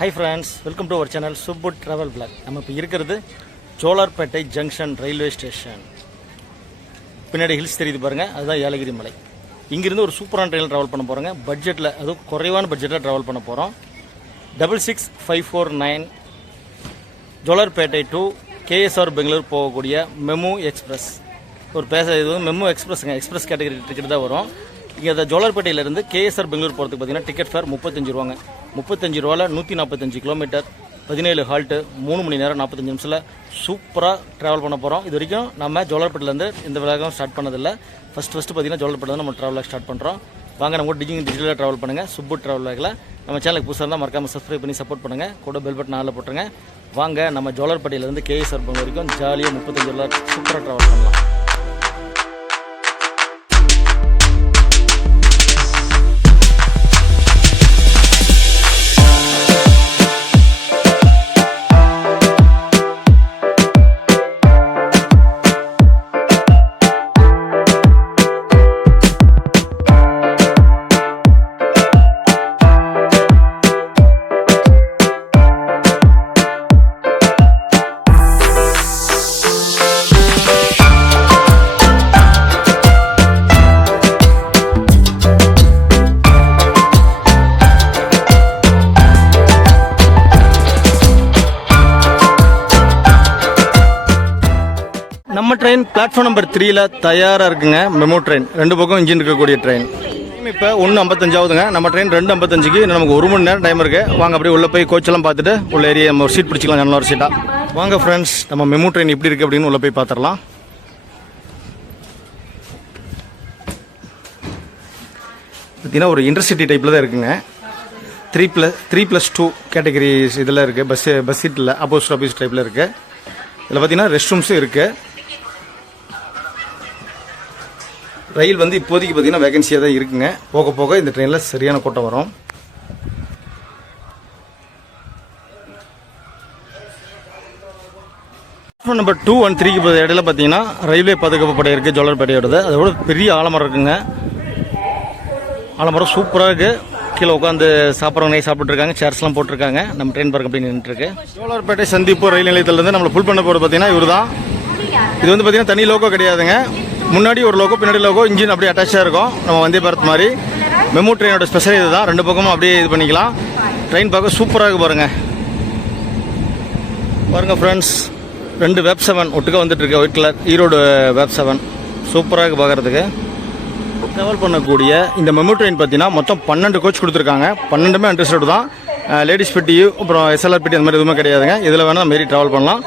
Hi friends welcome to our channel Subbu travel vlog நம்ம இப்போ இருக்கிறது ஜோலார்பேட்டை ஜங்ஷன் ரயில்வே ஸ்டேஷன் பின்னாடி ஹில்ஸ் தெரியுது பாருங்கள் அதுதான் ஏலகிரி மலை. இங்கேருந்து ஒரு சூப்பரான ட்ரெயின் ட்ராவல் பண்ண போகிறோங்க பட்ஜெட்டில் அதுவும் குறைவான பட்ஜெட்டில் ட்ராவல் பண்ண போகிறோம் double six five four nine Jolarpettai to KSR Bangalore போகக்கூடிய மெமு எக்ஸ்பிரஸ் ஒரு பேச இது வந்து மெமு எக்ஸ்பிரஸ்ங்க எக்ஸ்பிரஸ் கேட்டகரி டிக்கெட் தான் வரும். இங்கே அந்த ஜோலார்பேட்டையிலேருந்து கேஎஸ்ஆர் பெங்களூர் போகிறதுக்கு பார்த்தீங்கன்னா டிக்கெட் ஃபேர் முப்பத்தஞ்சு ரூபாங்க. முப்பத்தஞ்சு ரூபாவில் நூற்றி நாற்பத்தஞ்சு கிலோமீட்டர் பதினேழு ஹால்ட்டு மூணு மணி நேரம் நாற்பத்தஞ்சு நிமிஷத்தில் சூப்பராக ட்ராவல் பண்ண போகிறோம் இது வரைக்கும் நம்ம ஜோலார்பேட்டிலேருந்து இந்த விலகம் ஸ்டார்ட் பண்ணதில்லை. ஃபஸ்ட் ஃபஸ்ட்டு பார்த்தீங்கன்னா ஜோலார்பேட்டில் நம்ம ட்ராவலாக ஸ்டார்ட் பண்ணுறோம் வாங்க நம்ம கூட டிஜிங் டிஜிட்டலாக ட்ராவல் பண்ணுங்கள் சுப்பு ட்ராவல் பேக்கில் நம்ம சேனலுக்கு புதுசாக இருந்தால் மறக்காமல் சப்ஸ்கிரைப் பண்ணி சப்போர்ட் பண்ணுங்கள் கூட பெல் பட்டன் ஆளில் போட்டுருங்க. வாங்க நம்ம ஜோலார்பேட்டையிலேருந்து கேஎஸ்ஆர் பெங்களூர் வரைக்கும் ஜாலியாக முப்பத்தஞ்சு ரூபா சூப்பராக ட்ராவல் பண்ணலாம். த்ரீல தயாராக இருக்குங்க. மெமோ ட்ரெயின் ரெண்டு பக்கம் இன்ஜின் இருக்கக்கூடிய ட்ரெயின் இப்போ ஒன்று ஐம்பத்தஞ்சாவதுங்க. நம்ம ட்ரெயின் ரெண்டு ஐம்பத்தஞ்சுக்கு இன்னும் நமக்கு ஒரு மணி நேரம் டைம் இருக்குது வாங்க அப்படியே உள்ளே போய் கோச்செல்லாம் பார்த்துட்டு உள்ள ஏரியா நம்ம ஒரு சீட் பிடிச்சிக்கலாம் நல்ல ஒரு சீட்டாக வாங்க ஃப்ரெண்ட்ஸ் நம்ம மெமோ ட்ரெயின் எப்படி இருக்குது அப்படின்னு உள்ளே போய் பார்த்துடலாம். பார்த்தீங்கன்னா ஒரு இன்டர்சிட்டி டைப்பில் தான் இருக்குங்க. Three plus three plus two categories இதில் இருக்குது பஸ் பஸ் சீட்டில் அப்போசிட் ஆஃபீஸ் டைப்பில் இருக்குது இதில் பார்த்தீங்கன்னா ரெஸ்ட் ரூம்ஸும் இருக்குது ரயில் வந்து இப்போதைக்கு பார்த்தீங்கன்னா வேகன்சியாக தான் இருக்குங்க. போக போக இந்த ட்ரெயினில் சரியான கூட்டம் வரும். நம்பர் டூ ஒன் த்ரீக்கு போகிற இடையில பார்த்தீங்கன்னா ரயில்வே பாதுகாப்பு படை இருக்குது ஜோலர்பேட்டையோடது அதோட பெரிய ஆலமரம் இருக்குங்க. ஆலமரம் சூப்பராக இருக்குது கீழே உட்காந்து சாப்பிட்றவங்க நைட் சாப்பிட்டுருக்காங்க சேர்ஸ்லாம் போட்டிருக்காங்க. நம்ம ட்ரெயின் பார்க்க அப்படி நின்றுருக்கு ஜோலார்பேட்டை சந்திப்பு ரயில் நிலையத்திலேருந்து நம்மளை ஃபுல் பண்ண போகிறது பார்த்தீங்கன்னா இவர் தான் இது வந்து பார்த்தீங்கன்னா தனி லோக்கோ கிடையாதுங்க. முன்னாடி ஒரு லோகோ பின்னாடி லோகோ இன்ஜின் அப்படியே அட்டாச்சாக இருக்கும். நம்ம வந்தே பாரத் மாதிரி. மெமோ ட்ரெயினோட ஸ்பெஷல் இது தான் ரெண்டு பக்கமும் அப்படியே இது பண்ணிக்கலாம். ட்ரெயின் பார்க்க சூப்பராக இருக்கு பாருங்கள் பாருங்கள் ஃப்ரெண்ட்ஸ் ரெண்டு வெப் செவன் ஒட்டுக்க வந்துட்டு ஒயிட் கலர் ஈரோடு வெப் செவன் சூப்பராக இருக்குது பார்க்குறதுக்கு. ட்ராவல் பண்ணக்கூடிய இந்த மெமோ ட்ரெயின் பார்த்தீங்கன்னா மொத்தம் பன்னெண்டு கோச் கொடுத்துருக்காங்க. பன்னெண்டுமே அண்டர்ஸ்டோடு தான். லேடிஸ் பெட்டியும் அப்புறம் எஸ்எல்ஆர் பெட்டி அந்த மாதிரி எதுவுமே கிடையாதுங்க. இதில் வேணால் மாரி ட்ராவல் பண்ணலாம்.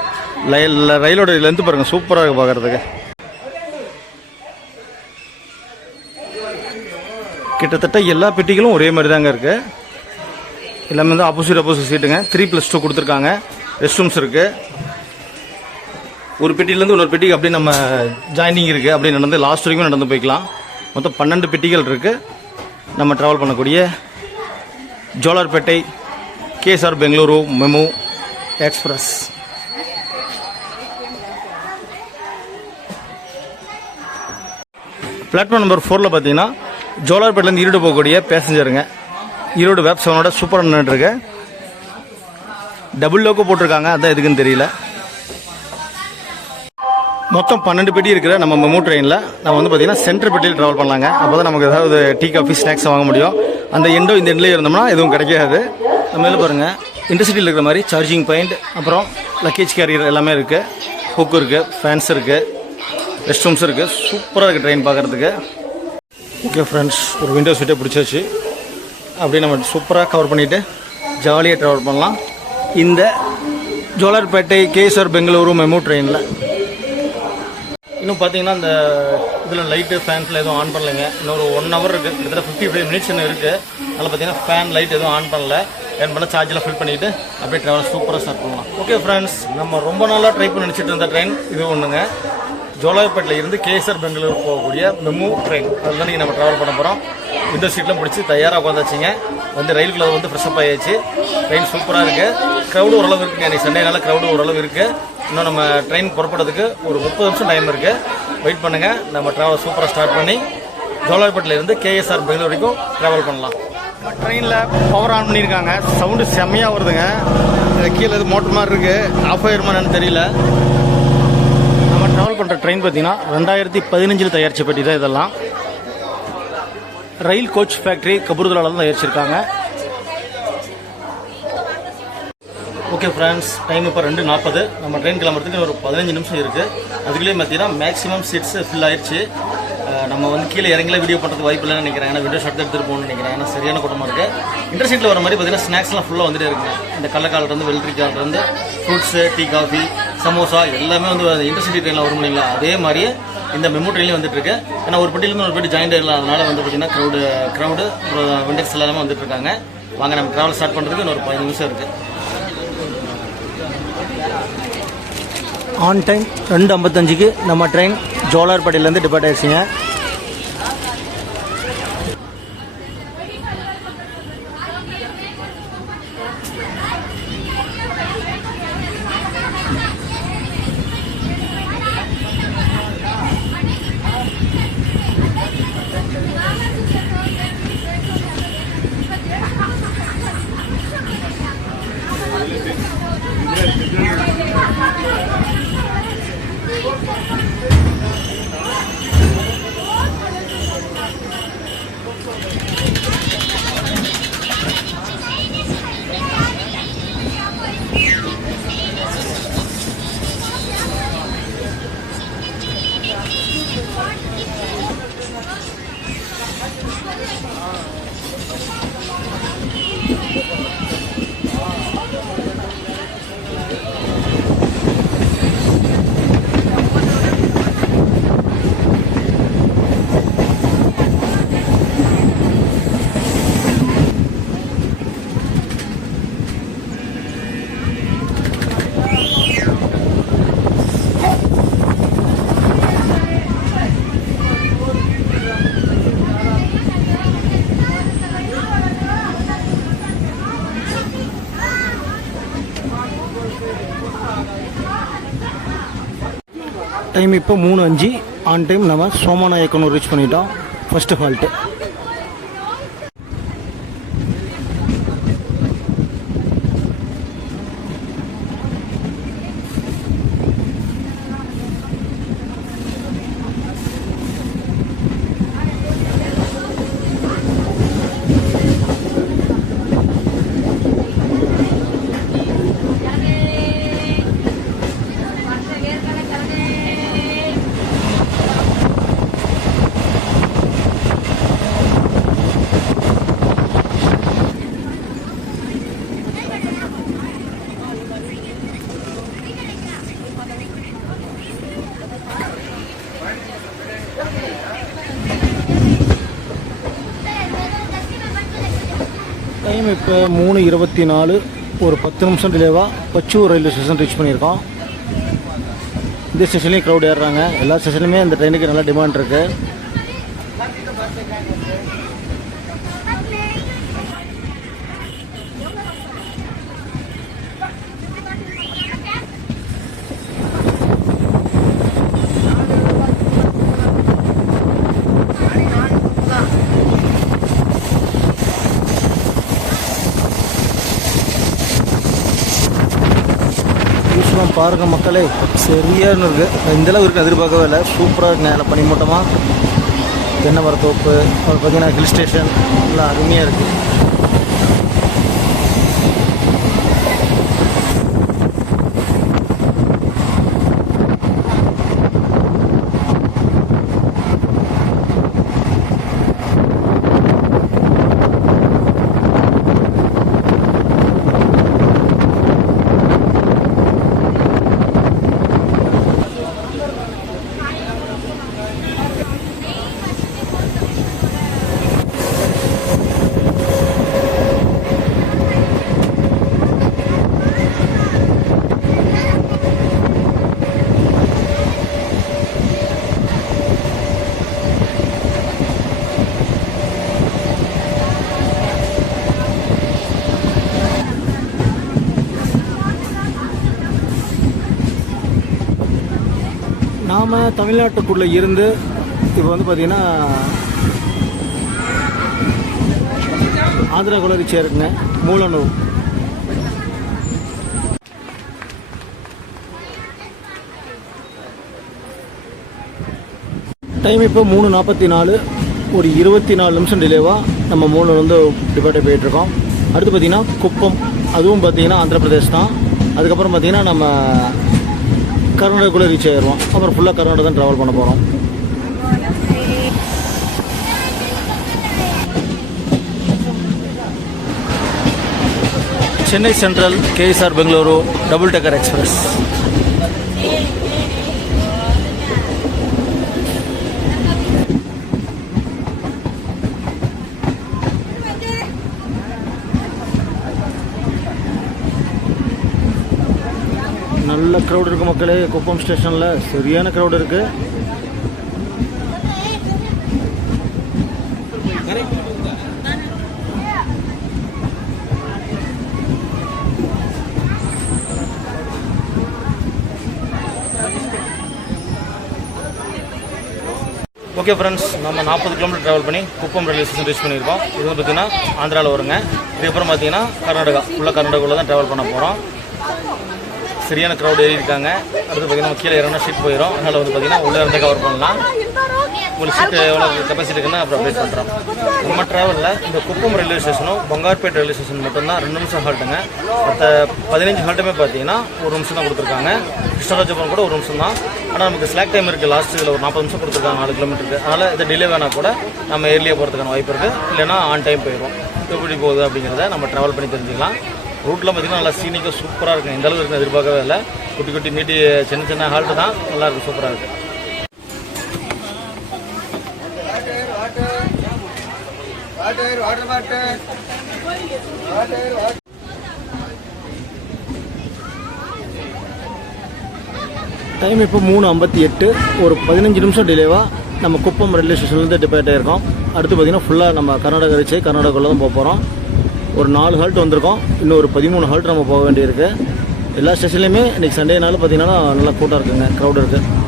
ரயில் ரயிலோட இதுலேருந்து பாருங்கள் சூப்பராக இருக்குது பார்க்குறதுக்கு. கிட்டத்தட்ட எல்லா பெட்டிகளும் ஒரே மாதிரி தாங்க இருக்குது எல்லாமே வந்து ஆப்போசிட் ஆப்போசிட் சீட்டுங்க த்ரீ ப்ளஸ் டூ கொடுத்துருக்காங்க. ரெஸ்ட் ரூம்ஸ் இருக்குது ஒரு பெட்டியிலேருந்து இன்னொரு பெட்டிக்கு அப்படியே நம்ம ஜாயினிங் இருக்குது அப்படியே நடந்து லாஸ்ட் வரைக்கும் நடந்து போய்க்கலாம். மொத்தம் பன்னெண்டு பெட்டிகள் இருக்குது நம்ம ட்ராவல் பண்ணக்கூடிய Jolarpettai KSR Bengaluru MEMU express platform number ஃபோரில் பார்த்தீங்கன்னா ஜோலார்பேட்லேருந்து ஈரோடு போகக்கூடிய பேசஞ்சருங்க ஈரோடு வேப் செவனோட சூப்பராக நின்றுட்டுருக்கு டபுள் லோக்கோ போட்டிருக்காங்க. அதான் எதுக்குன்னு தெரியல. மொத்தம் பன்னெண்டு பெட்டி இருக்கிற நம்ம மெமோ ட்ரெயினில் நம்ம வந்து பார்த்தீங்கன்னா சென்ட்ரல் பெட்டியில் ட்ராவல் பண்ணலாங்க. அப்போ தான் நமக்கு ஏதாவது டீ காஃபி ஸ்நாக்ஸ் வாங்க முடியும். அந்த எண்டோ இந்த எண்ட்லேயே இருந்தோம்னா எதுவும் கிடைக்காது. நம்ம இதில் பாருங்கள் இண்டஸ்ட்ரியில் இருக்கிற மாதிரி சார்ஜிங் பாயிண்ட் அப்புறம் லக்கேஜ் கேரியர் எல்லாமே இருக்குது ஹுக் இருக்குது ஃபேன்ஸ் இருக்குது ரெஸ்ட் ரூம்ஸ் இருக்குது சூப்பராக இருக்குது ட்ரெயின் பார்க்குறதுக்கு. ஓகே ஃப்ரெண்ட்ஸ் ஒரு விண்டோ சீட்டை பிடிச்சாச்சு. அப்படியே நம்ம சூப்பராக கவர் பண்ணிவிட்டு ஜாலியாக ட்ராவல் பண்ணலாம். இந்த ஜோலார்பேட்டை கேஎஸ்ஆர் பெங்களூரு மெமோ ட்ரெயினில் இன்னும் பார்த்தீங்கன்னா இந்த இதில் லைட்டு ஃபேன்ஸில் எதுவும் ஆன் பண்ணலைங்க. இன்னொரு ஒன் ஹவர் இருக்குது கிட்டத்தட்ட ஃபிஃப்டி ஃபைவ் மினிட்ஸ் இன்னும் இருக்குது அதில் பார்த்தீங்கன்னா ஃபேன் லைட் எதுவும் ஆன் பண்ணல. ஏன் பண்ண சார்ஜெலாம் ஃபில் பண்ணிவிட்டு அப்படியே ட்ராவல் சூப்பராக ஸ்டார்ட் பண்ணலாம். ஓகே ஃப்ரெண்ட்ஸ் நம்ம ரொம்ப நாளாக ட்ரை பண்ணி நினச்சிட்டு இருந்த ட்ரெயின் இது ஒன்றுங்க ஜோலார்பேட்டில் இருந்து கேஎஸ்ஆர் பெங்களூர் போகக்கூடிய மெமு ட்ரெயின். அதில் தான் நம்ம ட்ராவல் பண்ண போகிறோம் விண்டோ சீட்லாம் பிடிச்சி தயாராக உட்காந்துச்சிங்க. வந்து ரயிலுக்குள்ள வந்து ஃப்ரெஷ்அப் ஆகிடுச்சு ட்ரெயின் சூப்பராக இருக்குது க்ரௌடு ஓரளவு இருக்குங்க. இன்றைக்கி சண்டேனால க்ரௌடு ஓரளவு இருக்குது இன்னும் நம்ம ட்ரெயின் புறப்படுறதுக்கு ஒரு முப்பது நிமிஷம் டைம் இருக்குது வெயிட் பண்ணுங்கள் நம்ம ட்ராவல் சூப்பராக ஸ்டார்ட் பண்ணி ஜோலார்பேட்டில் இருந்து கேஎஸ்ஆர் பெங்களூர் வரைக்கும் ட்ராவல் பண்ணலாம். ட்ரெயினில் பவர் ஆன் பண்ணியிருக்காங்க. சவுண்டு செம்மையாக வருதுங்க. கீழே இது மோட்டர் மாதிரி இருக்குது ஆஃப் ஆயிருமான்னு தெரியல. ட்ராவல் பண்ணுற ட்ரெயின் பார்த்தீங்கன்னா ரெண்டாயிரத்தி பதினஞ்சில் தயாரித்த தான் இதெல்லாம். ரயில் கோச் ஃபேக்ட்ரி கபூர்தலால் தான் தயாரிச்சிருக்காங்க. ஓகே ஃப்ரெண்ட்ஸ் டைம் இப்போ ரெண்டு நாற்பது. நம்ம ட்ரெயின் கிளம்புறதுக்கு ஒரு பதினஞ்சு நிமிஷம் இருக்குது அதுக்குள்ளேயே பார்த்தீங்கன்னா மேக்ஸிமம் சீட்ஸ் ஃபில் ஆயிடுச்சு நம்ம வந்து கீழே இறங்கல வீடியோ பண்ணுறதுக்கு வாய்ப்பு இல்லைன்னு நினைக்கிறேன். ஏன்னா வீடியோ ஷாட் எடுத்துகிட்டு போகணும்னு நினைக்கிறேன். ஏன்னா சரியான கூட்டமாக இருக்குது இன்டர்சீட்டில் வர மாதிரி பார்த்தீங்கன்னா ஸ்நாக்ஸ்லாம் ஃபுல்லாக வந்துட்டே இருக்குங்க இந்த கடலக்காலிலேருந்து வெள்ளரிக்காலிலேருந்து ஃப்ரூட்ஸு டீ காஃபி சமோசா எல்லாமே வந்து இன்டர்சிட்டி ட்ரெயினில் வரும் இல்லைங்களா? அதே மாதிரியே இந்த மெமோ ட்ரெயின்லையும் வந்துட்டு இருக்கு. ஏன்னா ஒரு பெட்டியிலேருந்து ஒரு பெட்டி ஜாயின் ஆகலாம் அதனால வந்து பார்த்தீங்கன்னா க்ரௌடு க்ரௌடு விண்டர்ஸ் எல்லாமே வந்துட்டு இருக்காங்க. வாங்க நம்ம ட்ராவல் ஸ்டார்ட் பண்ணுறதுக்கு இன்னொரு ஒரு பதினஞ்சு நிமிஷம் இருக்குது ஆன் டைம் ரெண்டு ஐம்பத்தஞ்சுக்கு நம்ம ட்ரெயின் ஜோலார்பேட்டையிலேருந்து டிபார்ட் ஆயிடுச்சுங்க. டைம் இப்போ மூணு அஞ்சு ஆன் டைம் நம்ம சோமநாயக்கனூர் ரீச் பண்ணிட்டோம். ஃபர்ஸ்ட் ஹால்ட்டு டைம் இப்போ மூணு இருபத்தி நாலு ஒரு பத்து நிமிஷம் டிலேவாக பச்சூர் ரயில்வே ஸ்டேஷன் ரீச் பண்ணியிருக்கோம். இந்த ஸ்டேஷன்லேயும் க்ரௌட் ஏறுறாங்க. எல்லா ஸ்டேஷன்லையுமே அந்த ட்ரெயினுக்கு நல்லா டிமாண்ட் இருக்குது பாருங்கள் மக்களே சரியான இருக்குது இந்த அளவு எதிர்பார்க்கவே இல்லை. சூப்பராக இருக்குங்க. அதில் பனிமூட்டமாக தென்னை மரத்தோப்பு அப்புறம் பார்த்தீங்கன்னா ஹில் ஸ்டேஷன் நல்லா அருமையாக இருக்குது நாம் தமிழ்நாட்டுக்குள்ளே இருந்து இப்போ வந்து பார்த்திங்கன்னா ஆந்திரா குளரி சேருங்க. மூலனூர். டைம் இப்போ மூணு நாற்பத்தி நாலு ஒரு இருபத்தி நாலு நிமிஷம் டிலேவாக நம்ம மூணு வந்து டிபேட்டை போயிட்டுருக்கோம் அடுத்து பார்த்திங்கன்னா குப்பம் அதுவும் பார்த்திங்கன்னா ஆந்திர பிரதேஷ் தான். அதுக்கப்புறம் பார்த்திங்கன்னா நம்ம கர்நாடகக்குள்ளே ரீச் ஆயிடுவோம் அப்புறம் ஃபுல்லாக கர்நாடகா தான் ட்ராவல் பண்ண போகிறோம் Chennai central KSR Bengaluru double decker express நல்ல க்ரௌட் இருக்கு மக்களே. குப்பம் ஸ்டேஷனில் சரியான க்ரௌட் இருக்கு. ஓகே ஃப்ரெண்ட்ஸ் நம்ம நாற்பது கிலோமீட்டர் ட்ராவல் பண்ணி குப்பம் ரயில்வே ஸ்டேஷன் ரீச் பண்ணியிருக்கோம். இது வந்து பார்த்தீங்கன்னா ஆந்திராவில் வருங்க. இதுக்கப்புறம் பார்த்தீங்கன்னா கர்நாடகா. ஃபுல்லாக கர்நாடகாவில் தான் ட்ராவல் பண்ண போகிறோம் சரியான க்ரௌட் ஏறி இருக்காங்க. அடுத்து பார்த்தீங்கன்னா கீழே இறங்கினா ஷீட் போயிடும் அதனால் வந்து பார்த்தீங்கன்னா உள்ளே இருந்து கவர் பண்ணலாம். உங்களுக்கு சீட்டு எவ்வளோ கெப்பாசிட்டி இருக்குன்னு அப்புறம் அப்டேட் பண்ணுறோம் நம்ம ட்ராவலில் இந்த குப்பம் ரயில்வே ஸ்டேஷனும் பங்கார்பேட் ரயில்வே ஸ்டேஷன் மட்டும்தான் ரெண்டு நிமிஷம் ஹால்ட்டுங்க மற்ற பதினஞ்சு ஹால்ட்டுமே பார்த்தீங்கன்னா ஒரு நிமிஷம் தான் கொடுத்துருக்காங்க. கிருஷ்ணராஜபுரம் கூட ஒரு நிமிஷம் தான். ஆனால் நமக்கு ஸ்லாக் டைம் இருக்குது லாஸ்ட் இதில் ஒரு நாற்பது நிமிஷம் கொடுத்துருக்காங்க நாலு கிலோமீட்டருக்கு அதனால் இது டிலே வேணால் கூட நம்ம ஏர்லியாக போகிறதுக்கான வாய்ப்பு இருக்குது இல்லைனா ஆன் டைம் போயிடும் எப்படி போகுது அப்படிங்கிறத நம்ம ட்ராவல் பண்ணி தெரிஞ்சுக்கலாம். ரூட்லாம் பார்த்தீங்கன்னா நல்லா சீனிக்காக சூப்பராக இருக்கும். இந்த அளவுக்கு எதிர்பார்க்கவே இல்லை. குட்டி குட்டி மீட்டி சின்ன சின்ன ஹால்ட்டு தான் நல்லாயிருக்கும் சூப்பராக இருக்குது water water water water water time இப்போ மூணு ஐம்பத்தி எட்டு. ஒரு பதினஞ்சு நிமிஷம் டிலேவாக நம்ம குப்பம் ரயில்வே ஸ்டேஷன்லேருந்து டிபேட் ஆகிருக்கோம் அடுத்து பார்த்தீங்கன்னா ஃபுல்லாக நம்ம கர்நாடகா ரீச் கர்நாடகாவில் தான் போக போகிறோம் ஒரு நாலு ஹால்ட் வந்திருக்கோம். இன்னும் ஒரு பதிமூணு ஹால்ட் நம்ம போக வேண்டியிருக்கு. எல்லா ஸ்டேஷன்லையுமே இன்றைக்கி சண்டேனால பார்த்தீங்கன்னா நல்லா கூட்டம் இருக்குங்க க்ரௌட் இருக்குது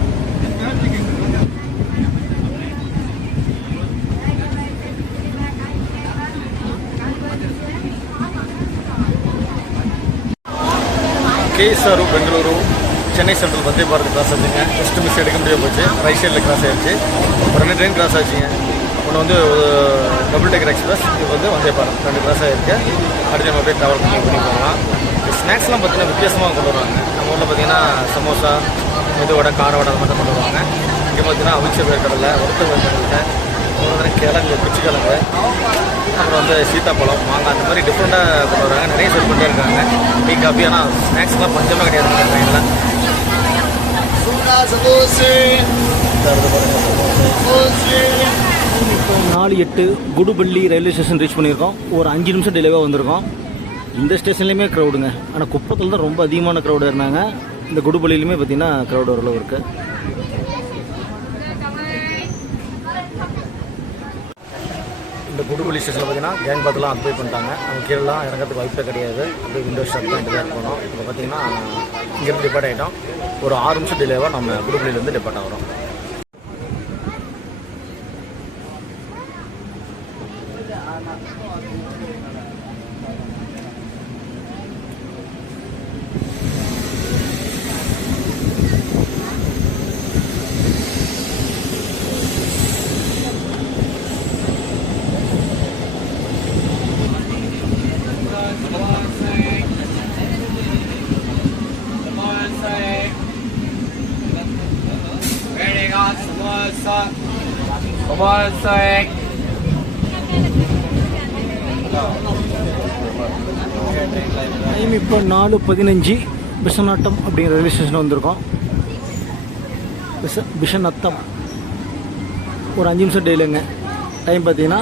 KSR Bengaluru Chennai central Vande Bharat cross ஆச்சுங்க. ஃபஸ்ட்டு மிஸ் எடுக்க முடியாது போச்சு. ரைட் சைடில் கிராஸ் ஆயிடுச்சு ரெண்டு ட்ரெயின் கிராஸ் ஆச்சுங்க? ஒன்று வந்து டபுள் டெக்கர் எக்ஸ்பிரஸ் இது வந்து வந்தே பாரத். ரெண்டு கிராஸ் இருக்குது அடுத்து நம்ம போய் ட்ராவல் பண்ணி பண்ணி போகலாம். ஸ்நாக்ஸ்லாம் பார்த்தீங்கன்னா வித்தியாசமாக கொண்டு வருவாங்க. நம்ம ஊரில் பார்த்தீங்கன்னா சமோசா மெதுவடை கார வடை அது மட்டும் கொண்டு வருவாங்க. இங்கே பார்த்தீங்கன்னா அவிச்ச வேர்க்கடலை ஒருத்த வேர்க்கடலை அப்புறம் கிழங்கு குச்சி கிழங்கு அப்புறம் வந்து சீத்தாப்பழம் மாங்காய் அந்த மாதிரி டிஃப்ரெண்ட்டாக கொண்டு வராங்க நிறைய செல் பண்ணிட்டே இருக்காங்க. டீ காஃபி ஆனால் ஸ்நாக்ஸ்லாம் பஞ்சமாக கிடையாது ட்ரெயினில் சூடா சதோசு சதோசு இப்போ நாலு எட்டு குடுபள்ளி ரயில்வே ஸ்டேஷன் ரீச் பண்ணியிருக்கோம். ஒரு அஞ்சு நிமிஷம் டிலேவாக வந்திருக்கோம். இந்த ஸ்டேஷன்லேயுமே க்ரௌடுங்க ஆனால் குப்பத்தில் தான் ரொம்ப அதிகமான க்ரௌடு இருந்தாங்க. இந்த குடுபள்ளியிலுமே பார்த்தீங்கன்னா க்ரௌடு ஓரளவு இருக்குது இந்த குடுபள்ளி ஸ்டேஷனில் பார்த்தீங்கன்னா கேங் பாத்தெல்லாம் அப்ளை பண்ணிட்டாங்க. அவங்க கீழெலாம் இறங்கிறதுக்கு வாய்ப்பே கிடையாது. அப்படியே விண்டோ ஷாப் தான் தான் இருக்கணும். இப்போ பார்த்தீங்கன்னா இங்கேருந்து டிபார்ட் ஆகிட்டோம் ஒரு ஆறு நிமிஷம் டிலேவாக நம்ம குடுபள்ளியிலேருந்து டிபார்ட் ஆகிறோம். Samosa. ek. டைம் இப்போ நாலு பதினஞ்சு பிஷநாட்டம் அப்படிங்கிற ரயில்வே ஸ்டேஷன் வந்திருக்கோம் பிஷ பிஷநத்தம் ஒரு அஞ்சு நிமிஷம் டெய்லிங்க டைம் பார்த்தீங்கன்னா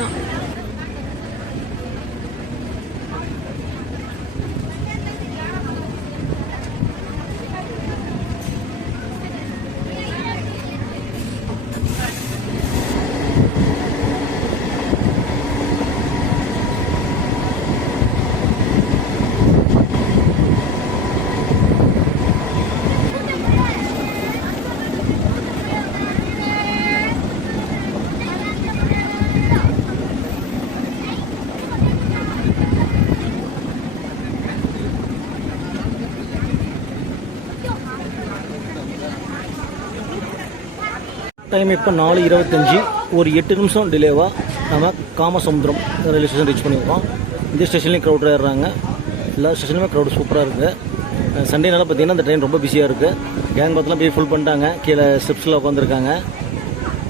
டைம் இப்போ நாலு இருபத்தஞ்சி. ஒரு எட்டு நிமிஷம் டிலேவாக நம்ம காமசமுத்திரம் ரயில்வே ஸ்டேஷன் ரீச் பண்ணியிருக்கோம் இந்த ஸ்டேஷன்லேயும் க்ரௌட் ஏறுறாங்க எல்லா ஸ்டேஷனுமே க்ரௌட் சூப்பராக இருக்குது சண்டேனால பார்த்தீங்கன்னா அந்த ட்ரெயின் ரொம்ப பிஸியாக இருக்குது கேங் பார்த்தலாம் போய் ஃபுல் பண்ணிட்டாங்க. கீழே ஸ்டெப்ஸில் உட்காந்துருக்காங்க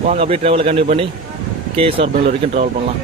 வாங்க அப்படியே ட்ராவலை கண்டினியூ பண்ணி கேஎஸ்ஆர் பெங்களூர் வரைக்கும் ட்ராவல் பண்ணலாம்.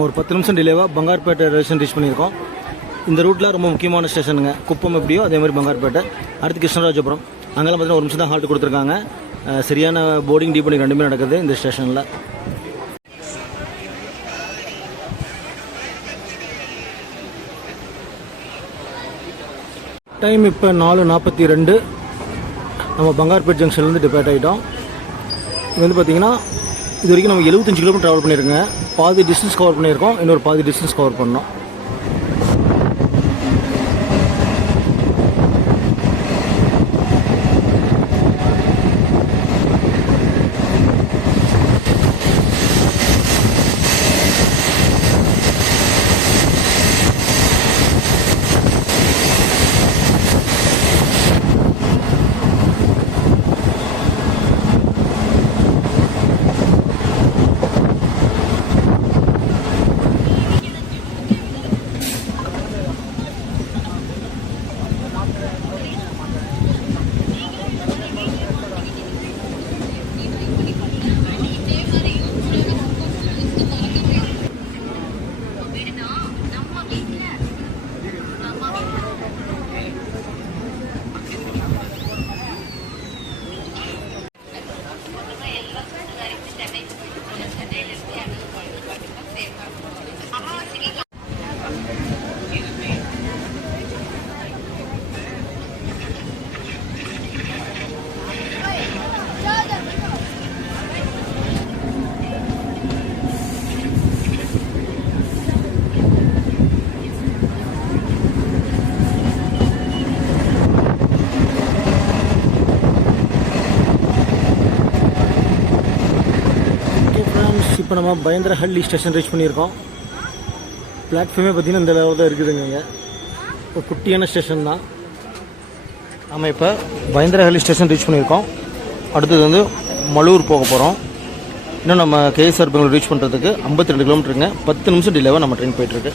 நம்ம ஒரு பத்து நிமிஷம் டிலேவாக பங்கார்பேட்டை ரயில்வே ஸ்டேஷன் ரீச் பண்ணியிருக்கோம். இந்த ரூட்டில் ரொம்ப முக்கியமான ஸ்டேஷனுங்க குப்பம் எப்படியோ அதே மாதிரி பங்கார்பேட்டை. அடுத்து கிருஷ்ணராஜபுரம். அங்கெல்லாம் பார்த்தீங்கன்னா ஒரு நிமிஷம் தான் ஹால்ட் கொடுத்துருக்காங்க சரியான போர்டிங் டீப்பனிங் ரெண்டுமே நடக்குது இந்த ஸ்டேஷனில் டைம் இப்போ நாலு நாற்பத்தி ரெண்டு. நம்ம பங்கார்பேட் ஜங்ஷன்லேருந்து டிபேட் ஆகிட்டோம் இது வந்து பார்த்தீங்கன்னா இது வரைக்கும் நம்ம 75 கிலோமீட்டர் ட்ராவல் பண்ணியிருக்கோங்க. பாதி டிஸ்டன்ஸ் கவர் பண்ணியிருக்கோம். இன்னொரு பாதி டிஸ்டன்ஸ் கவர் பண்ணோம் ஓகே ஃப்ரெண்ட்ஸ் இப்போ நம்ம பயந்திரஹள்ளி ஸ்டேஷன் ரீச் பண்ணியிருக்கோம். பிளாட்ஃபார்மே பார்த்திங்கன்னா இந்த லெவலில் தான் இருக்குதுங்க இங்கே. ஒரு குட்டியான ஸ்டேஷன் தான். நம்ம இப்போ பயந்திரஹள்ளி ஸ்டேஷன் ரீச் பண்ணியிருக்கோம். அடுத்தது வந்து மலூர் போக போகிறோம் இன்னும் நம்ம கேஎஸ்ஆர் பெங்களூர் ரீச் பண்ணுறதுக்கு 52 ரெண்டு கிலோமீட்டருங்க பத்து நிமிஷம் டிலேவாக நம்ம ட்ரெயின் போயிட்டுருக்கு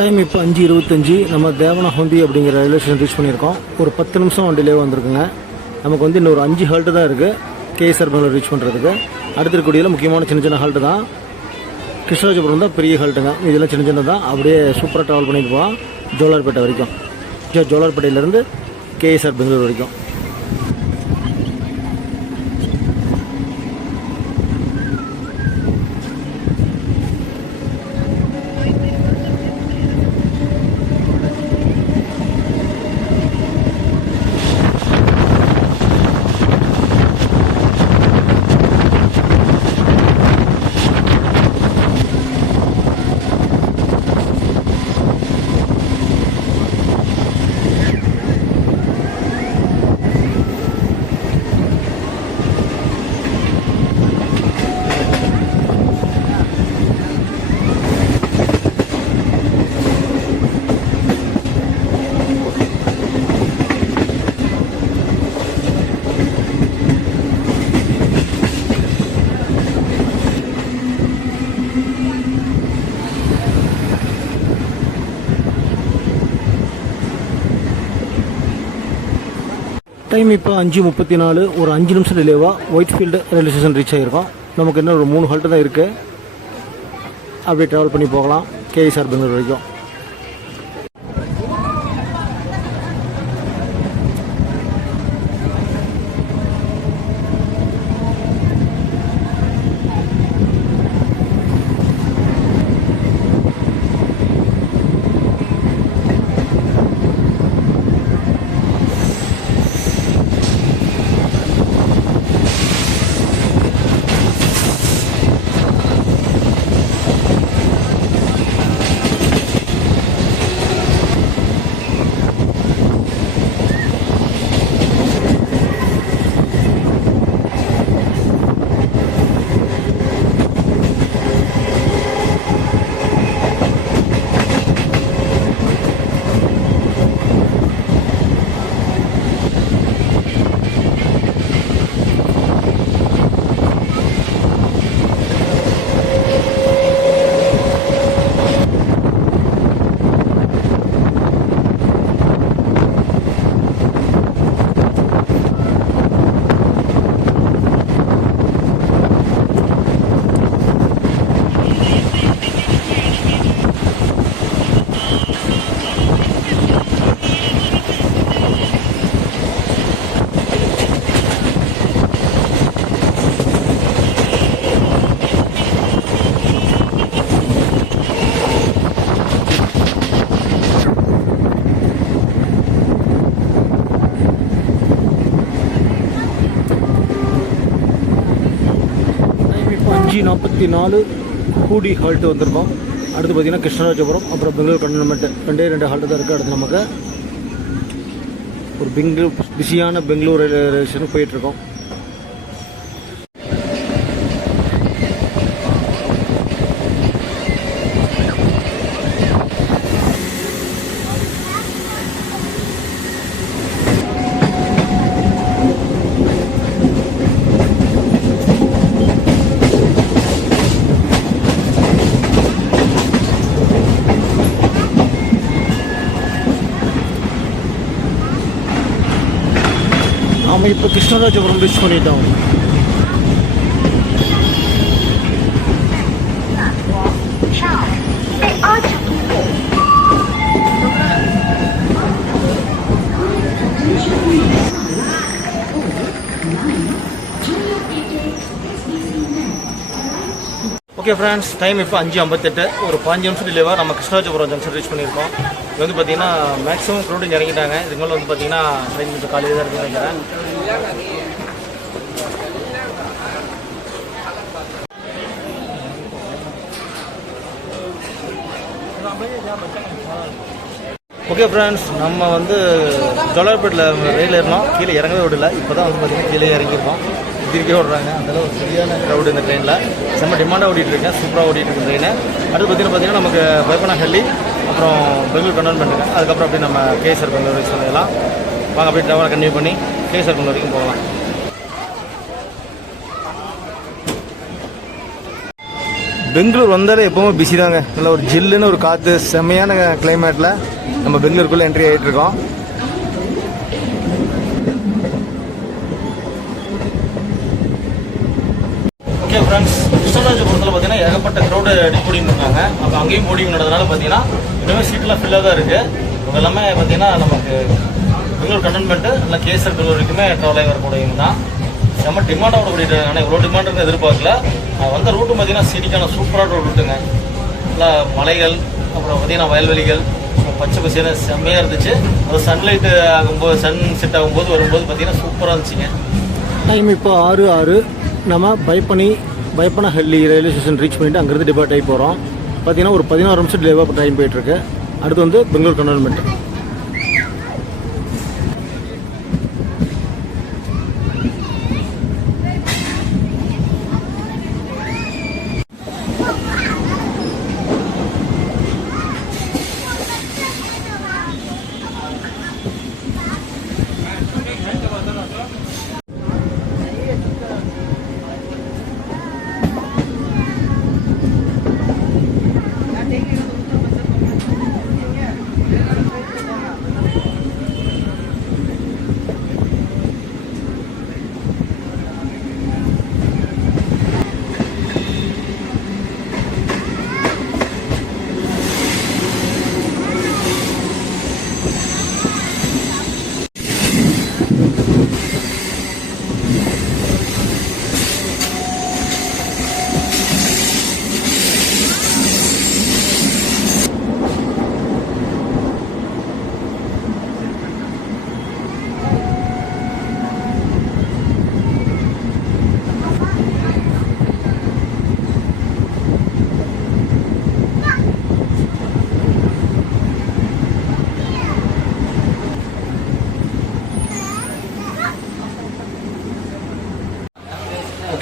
டைம் இப்போ அஞ்சு இருபத்தஞ்சி. நம்ம தேவனஹொந்தி அப்படிங்கிற ரயில்வே ஸ்டேஷன் ரீச் பண்ணியிருக்கோம். ஒரு பத்து நிமிஷம் டிலே வந்திருக்குங்க. நமக்கு வந்து இன்னொரு அஞ்சு ஹால்ட்டு தான் இருக்குது கேஎஸ்ஆர் பெங்களூர் ரீச் பண்ணுறதுக்கு அடுத்த முக்கியமான சின்ன சின்ன ஹால்ட்டு தான். கிருஷ்ணராஜபுரம் தான் பெரிய ஹால்ட்டுங்க இதெல்லாம் சின்ன சின்ன தான் அப்படியே சூப்பராக ட்ராவல் பண்ணிட்டு போவோம் ஜோலார்பேட்டை வரைக்கும். ஜோலார்பேட்டையிலேருந்து கேஎஸ்ஆர் பெங்களூர் வரைக்கும். டைம் இப்போ அஞ்சு முப்பத்தி நாலு ஒரு அஞ்சு நிமிஷம் டிலேவாக white field railway station reach ஆகிருக்கோம் நமக்கு இன்னும் ஒரு மூணு ஹால்ட்டு தான் இருக்குது அப்படியே ட்ராவல் பண்ணி போகலாம். கேஎஸ்ஆர் பெங்களூர் வரைக்கும். நூற்றி நாற்பத்தி நாலு கூடி ஹால்ட்டு வந்திருக்கோம். அடுத்து பார்த்தீங்கன்னா கிருஷ்ணராஜபுரம் அப்புறம் பெங்களூர் கண்டனமெண்ட் ரெண்டே ரெண்டு ஹால்ட்டு தான் இருக்குது அடுத்து நமக்கு ஒரு பெங்களூர் பிஸியான பெங்களூர் ரயில்வே ஸ்டேஷனுக்கு போயிட்டுருக்கோம் நாம் இப்போ கிருஷ்ணராஜபுரம் ரீச் பண்ணிட்டோம் ஓகே ஃப்ரெண்ட்ஸ் டைம் இப்போ அஞ்சு ஐம்பத்தெட்டு. ஒரு பாஞ்சு நிமிஷம் டிலேவாக நம்ம கிருஷ்ணராஜபுரம் ஜங்ஷன் ரீச் பண்ணியிருக்கோம். இது வந்து பார்த்தீங்கன்னா மேக்ஸிமம் க்ரௌடிங் இறங்கிட்டாங்க. இதுக்கு மேலே வந்து பார்த்தீங்கன்னா ட்ரெயின் கொஞ்சம் காலையில் தான் இருக்குன்னு நினைக்கிறேன். ஓகே ஃப்ரெண்ட்ஸ் நம்ம வந்து ஜோலார்பேட்டில் ரயில் ஏறினோம் கீழே இறங்கவே விடல. இப்போ தான் வந்து பார்த்தீங்கன்னா கீழே இறங்கியிருக்கோம். திருப்பி விடுறாங்க. அந்தளவு சரியான க்ரௌடு இந்த ட்ரெயினில் செம்ம டிமாண்டாக ஓடிட்டு இருக்கேன் சூப்பராக ஓடிட்டு இருக்கு ட்ரெயினை அடுத்து பார்த்தீங்கன்னா பார்த்தீங்கன்னா நமக்கு பைப்பனஹள்ளி அப்புறம் பெங்களூர் கண்டோன்மெண்ட் அதுக்கப்புறம் அப்படியே நம்ம கேஎஸ்ஆர் பெங்களூர் சொல்லலாம் வாங்க அப்படியே ட்ராவலை கண்டினியூ பண்ணி கேஎஸ்ஆர் பெங்களூர் வரைக்கும் போகலாம். பெங்களூர் வந்தாலே எப்பவுமே பிஸி தாங்க. நல்ல ஒரு ஜில்லுன்னு ஒரு காற்று செம்மையான கிளைமேட்டில் நம்ம பெங்களூருக்குள்ளே என்ட்ரி ஆகிட்டு இருக்கோம். ஓகே ஃப்ரெண்ட்ஸ் கிருஷ்ணராஜபுரத்தில் பார்த்தீங்கன்னா ஏகப்பட்ட க்ரௌடு டிப்போடிங் இருக்காங்க அப்போ அங்கேயும் போடிங் நடந்ததுனால பார்த்தீங்கன்னா இன்னுமே சீட்லாம் ஃபில்லாக தான் இருக்குது எல்லாமே பார்த்தீங்கன்னா நமக்கு பெங்களூர் கண்டன்மெண்ட்டு நல்ல கேசர் கல்லூரி வரைக்குமே ட்ராவல் ஆகி தான். செம்ம டிமாண்டோட கூடிட்டு ஆனால் இவ்வளோ டிமாண்ட் எதிர்பார்க்கல. நான் வந்த ரூட்டு பார்த்தீங்கன்னா சிட்டிக்கான சூப்பரான ரூட்டுங்க நல்லா மலைகள் அப்புறம் பார்த்தீங்கன்னா வயல்வெளிகள் பச்சை பசியான செம்மையாக இருந்துச்சு. அது சன்லைட்டு ஆகும்போது சன் செட் ஆகும்போது வரும்போது பார்த்தீங்கன்னா சூப்பராக இருந்துச்சுங்க. டைம் இப்போ ஆறு ஆறு. நம்ம பைப்பனி பைப்பனஹள்ளி ரயில்வே ஸ்டேஷன் ரீச் பண்ணிட்டு அங்கேருந்து டிபார்ட் ஆகி போகிறோம் பார்த்தீங்கன்னா ஒரு பதினாறு நிமிஷம் டிலேவாக டைம் போயிட்டுருக்கு அடுத்து வந்து Bangalore cantonment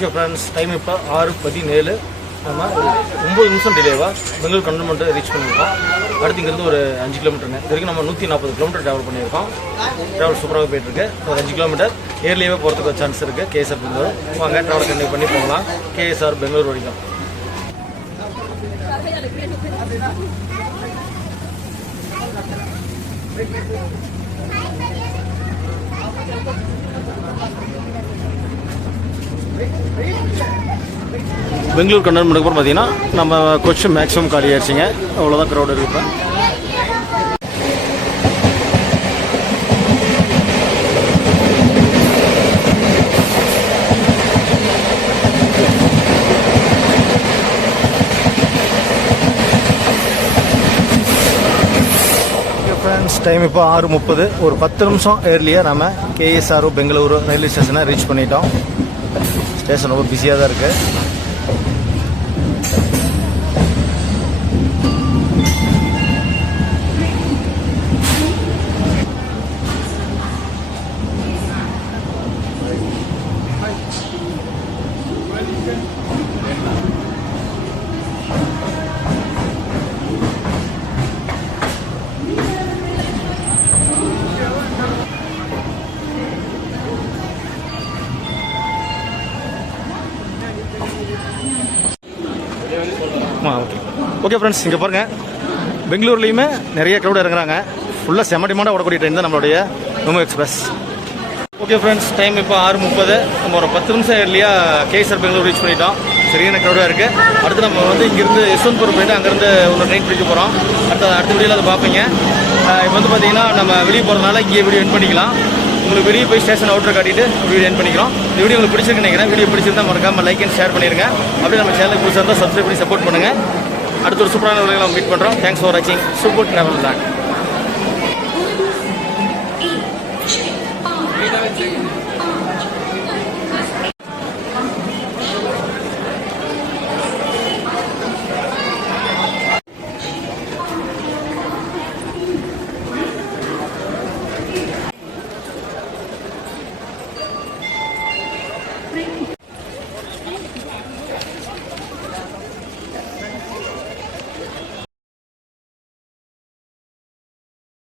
okay friends time இப்போ ஆறு பதினேழு. நம்ம ஒரு ஒம்பது நிமிஷம் டிலேவாக பெங்களூர் கண்டோன்மெண்ட் ரீச் பண்ணியிருக்கோம் அடுத்து இங்கேருந்து ஒரு அஞ்சு கிலோமீட்டருங்க இது வரைக்கும் நம்ம நூற்றி நாற்பது கிலோமீட்டர் ட்ராவல் பண்ணியிருக்கோம். ட்ராவல் சூப்பராக போயிட்டுருக்கு. ஒரு அஞ்சு கிலோமீட்டர் ஏர்லியாகவே போகிறதுக்கு ஒரு சான்ஸ் இருக்குது கேஎஸ்ஆர் பெங்களூர். வாங்க ட்ராவல் கண்டினியூ பண்ணி போகலாம். கேஎஸ்ஆர் பெங்களூர் வரைக்கும். பெங்களூர் கண்டோன்மெண்ட்டுக்கு மண்டபம் பார்த்தீங்கன்னா நம்ம கொச்சு மேக்ஸிமம் காலி ஆயிடுச்சுங்க. அவ்வளோதான் க்ரௌட் இருக்கு ஃப்ரெண்ட்ஸ் டைம் இப்போ ஆறு முப்பது. ஒரு பத்து நிமிஷம் ஏர்லியாக நம்ம கேஎஸ்ஆர்ஓ பெங்களூரு ரயில்வே ஸ்டேஷனை ரீச் பண்ணிட்டோம். ஸ்டேஷன் ரொம்ப பிஸியாக தான் இருக்குது ஃப்ரெண்ட்ஸ் இங்கே பாருங்கள் பெங்களூர்லேயுமே நிறைய க்ரௌட் இறங்குறாங்க. ஃபுல்லாக செம டிமாண்டாக ஓடக்கூடிய ட்ரெயின் தான் நம்மளுடைய நுமோ எக்ஸ்பிரஸ் ஓகே ஃப்ரெண்ட்ஸ் டைம் இப்போ ஆறு முப்பது. நம்ம ஒரு பத்து நிமிஷம் ஏர்லியாக கேஎஸ்ஆர் பெங்களூர் ரீச் பண்ணிட்டோம். சரியான க்ரௌடாக இருக்குது அடுத்து நம்ம வந்து இங்கேருந்து யஸ்வந்த்பூர் போயிட்டு அங்கேருந்து ஒரு ட்ரெயின் பிடிக்க போகிறோம் அடுத்த அடுத்த வீடியோவில் அதை பார்ப்பீங்க. இப்போ வந்து பார்த்தீங்கன்னா நம்ம வெளியே போகிறதுனால இங்கே வீடியோ என் பண்ணிக்கலாம். உங்களுக்கு வெளியே போய் ஸ்டேஷன் அவுட்டர் காட்டிட்டு வீடியோ என் பண்ணிக்கிறோம். இந்த வீடியோ உங்களுக்கு பிடிச்சிருக்கு நினைக்கிறேன். வீடியோ பிடிச்சிருந்தா மறக்காமல் லைக் அண்ட் ஷேர் பண்ணிடுங்க அப்படியே நம்ம சேனலுக்கு புதுசாக இருந்தால் சப்ஸ்கிரைப் பண்ணி சப்போர்ட் பண்ணுங்கள் அடுத்த ஒரு சூப்பரான உலகில் நம்ம மீட் பண்ணுறோம் தேங்க்ஸ் ஃபார் வாட்சிங் சூப்பர் ட்ராவல் பிளாக்